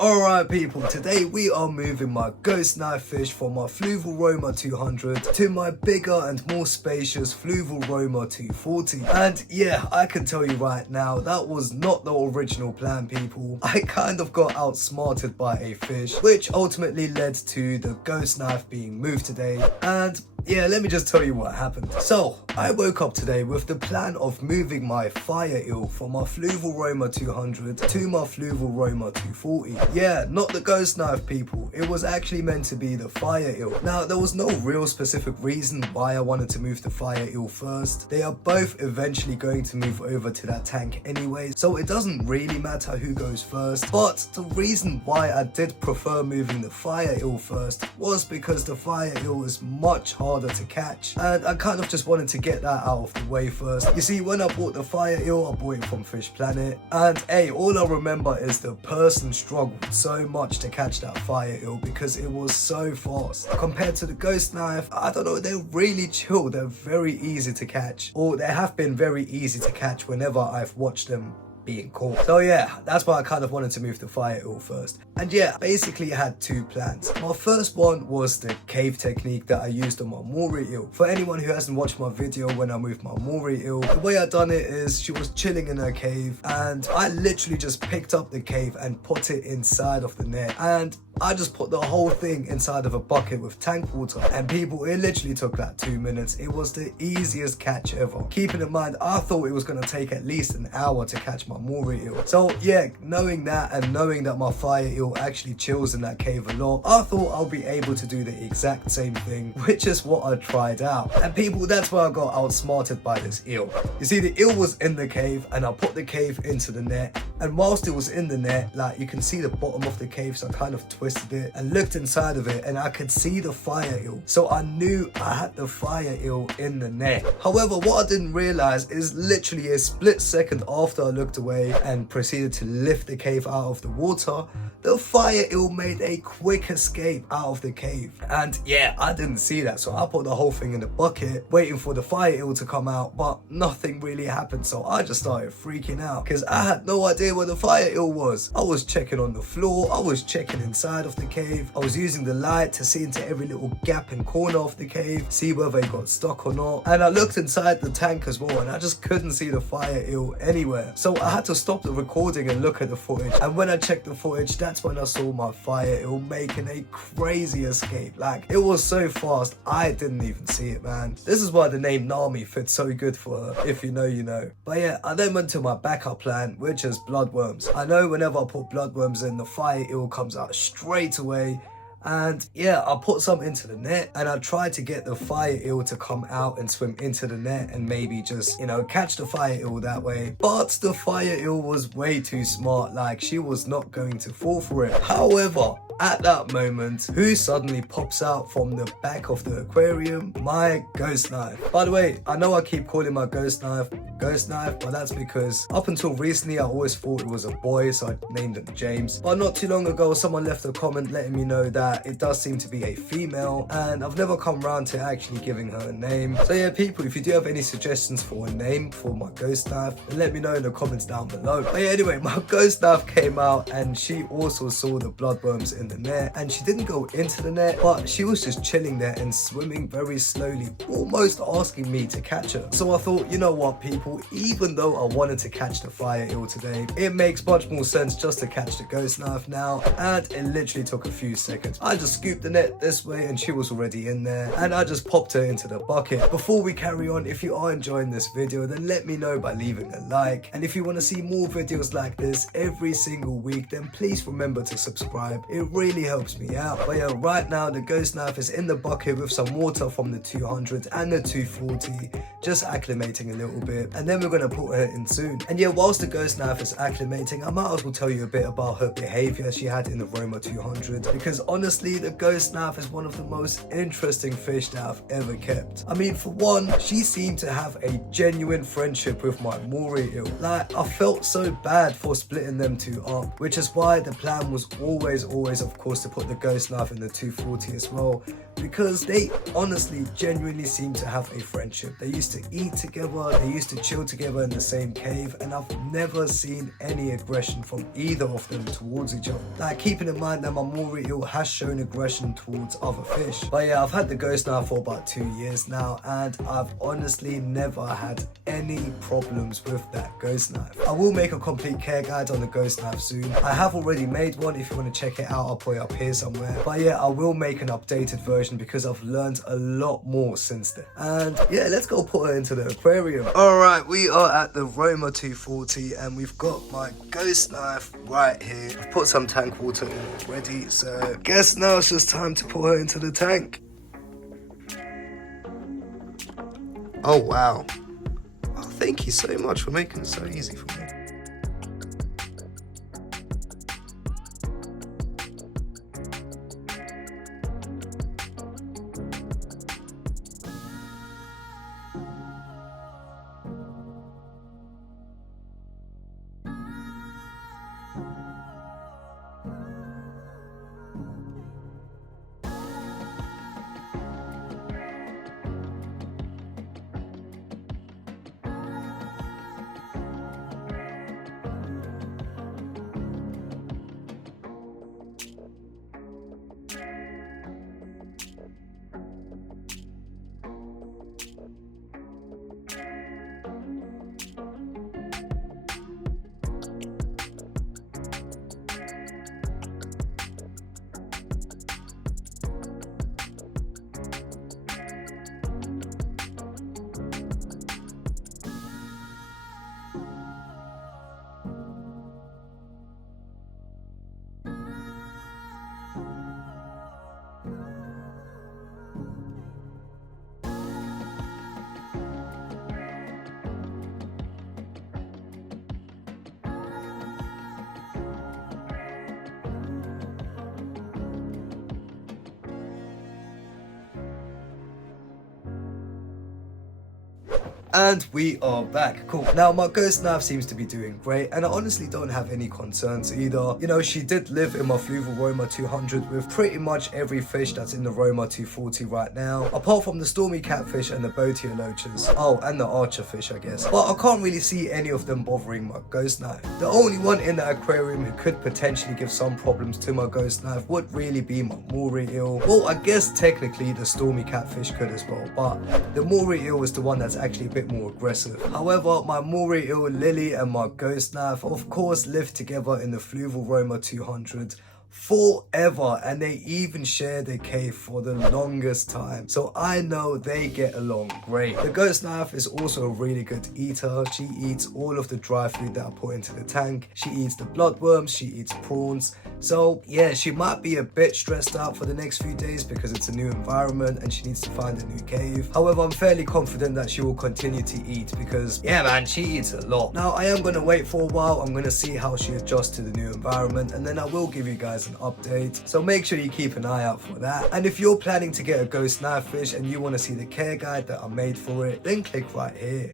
Alright people, today we are moving my ghost knife fish from my Fluval Roma 200 to my bigger and more spacious Fluval Roma 240. And yeah, I can tell you right now, that was not the original plan people. I kind of got outsmarted by a fish, which ultimately led to the ghost knife being moved today. And yeah, let me just tell you what happened. So, I woke up today with the plan of moving my fire eel from my Fluval Roma 200 to my Fluval Roma 240. Yeah, not the ghost knife people. It was actually meant to be the fire eel. Now, there was no real specific reason why I wanted to move the fire eel first. They are both eventually going to move over to that tank anyway, so it doesn't really matter who goes first. But the reason why I did prefer moving the fire eel first was because the fire eel is much harder to catch, and I kind of just wanted to get that out of the way first. You see, when I bought the fire eel, I bought it from Fish Planet, and hey, all I remember is the person struggled so much to catch that fire eel because it was so fast. Compared to the ghost knife, I don't know, they're really chill, they're very easy to catch, or they have been very easy to catch whenever I've watched them being caught. So yeah, that's why I kind of wanted to move the fire eel first. And yeah, basically I had two plans. My first one was the cave technique that I used on my Moray eel. For anyone who hasn't watched my video when I moved my Moray eel, the way I done it is she was chilling in her cave and I literally just picked up the cave and put it inside of the net, and I just put the whole thing inside of a bucket with tank water, and people, it literally took like 2 minutes. It was the easiest catch ever. Keeping in mind, I thought it was going to take at least an hour to catch my Moray eel. So yeah, knowing that and knowing that my fire eel actually chills in that cave a lot, I thought I'll be able to do the exact same thing, which is what I tried out. And people, that's why I got outsmarted by this eel. You see, the eel was in the cave and I put the cave into the net, and whilst it was in the net, like you can see the bottom of the cave, so I kind of twisted it and looked inside of it and I could see the fire eel, so I knew I had the fire eel in the net. However, what I didn't realize is literally a split second after I looked away and proceeded to lift the cave out of the water, the fire eel made a quick escape out of the cave. And yeah, I didn't see that, so I put the whole thing in the bucket waiting for the fire eel to come out, but nothing really happened. So I just started freaking out because I had no idea where the fire eel was. I was checking on the floor, I was checking inside of the cave, I was using the light to see into every little gap and corner of the cave, see whether it got stuck or not, and I looked inside the tank as well and I just couldn't see the fire eel anywhere. So I had to stop the recording and look at the footage, and when I checked the footage, that's when I saw my fire eel making a crazy escape. Like, it was so fast I didn't even see it, man. This is why the name Nami fits so good for her. If you know, you know. But yeah, I then went to my backup plan, which is bloodworms. I know whenever I put bloodworms in, the fire eel comes out straight away. And yeah, I put some into the net and I tried to get the fire eel to come out and swim into the net and maybe just, you know, catch the fire eel that way. But the fire eel was way too smart, like she was not going to fall for it. However, at that moment, who suddenly pops out from the back of the aquarium? My ghost knife. By the way, I know I keep calling my ghost knife, but that's because up until recently I always thought it was a boy, so I named it James. But not too long ago, someone left a comment letting me know that it does seem to be a female, and I've never come around to actually giving her a name. So yeah people, if you do have any suggestions for a name for my ghost knife, then let me know in the comments down below. But yeah, anyway, my ghost knife came out and she also saw the bloodworms in the net, and she didn't go into the net, but she was just chilling there and swimming very slowly, almost asking me to catch her. So I thought, you know what people, even though I wanted to catch the fire eel today, it makes much more sense just to catch the ghost knife now. And it literally took a few seconds. I just scooped the net this way and she was already in there, and I just popped her into the bucket. Before we carry on, if you are enjoying this video, then let me know by leaving a like, and if you want to see more videos like this every single week, then please remember to subscribe. It really helps me out. But yeah, right now the ghost knife is in the bucket with some water from the 200 and the 240, just acclimating a little bit, and then we're going to put her in soon. And yeah, whilst the ghost knife is acclimating, I might as well tell you a bit about her behavior she had in the Roma 200, because honestly the ghost knife is one of the most interesting fish that I've ever kept. I mean, for one, she seemed to have a genuine friendship with my Moray eel. Like, I felt so bad for splitting them two up, which is why the plan was always is of course to put the ghost knife in the 240 as well, because they honestly genuinely seem to have a friendship. They used to eat together, they used to chill together in the same cave, and I've never seen any aggression from either of them towards each other. Like, keeping in mind that my moray eel has shown aggression towards other fish. But yeah, I've had the ghost knife for about 2 years now, and I've honestly never had any problems with that ghost knife. I will make a complete care guide on the ghost knife soon. I have already made one. If you want to check it out, I'll put it up here somewhere. But yeah, I will make an updated version because I've learned a lot more since then. And yeah, let's go put her into the aquarium. Alright, we are at the Roma 240 and we've got my ghost knife right here. I've put some tank water in already, so guess now it's just time to put her into the tank. Oh wow. Oh, thank you so much for making it so easy for me. And we are back. Cool. Now my ghost knife seems to be doing great, and I honestly don't have any concerns either. You know, she did live in my Fluval Roma 200 with pretty much every fish that's in the Roma 240 right now, apart from the stormy catfish and the boatia loaches. Oh, and the archer fish, I guess. But I can't really see any of them bothering my ghost knife. The only one in the aquarium who could potentially give some problems to my ghost knife would really be my moray eel. Well, I guess technically the stormy catfish could as well, but the moray eel is the one that's actually a bit more aggressive. However, my moray eel Lily and my ghost knife of course lived together in the Fluval Roma 200 forever, and they even share the cave for the longest time, so I know they get along great. The ghost knife is also a really good eater. She eats all of the dry food that I put into the tank. She eats the bloodworms, she eats prawns. So yeah, she might be a bit stressed out for the next few days because it's a new environment and she needs to find a new cave. However, I'm fairly confident that she will continue to eat because yeah man, she eats a lot. Now I am going to wait for a while. I'm going to see how she adjusts to the new environment, and then I will give you guys an update, so make sure you keep an eye out for that. And if you're planning to get a ghost knife fish and you want to see the care guide that I made for it, then click right here.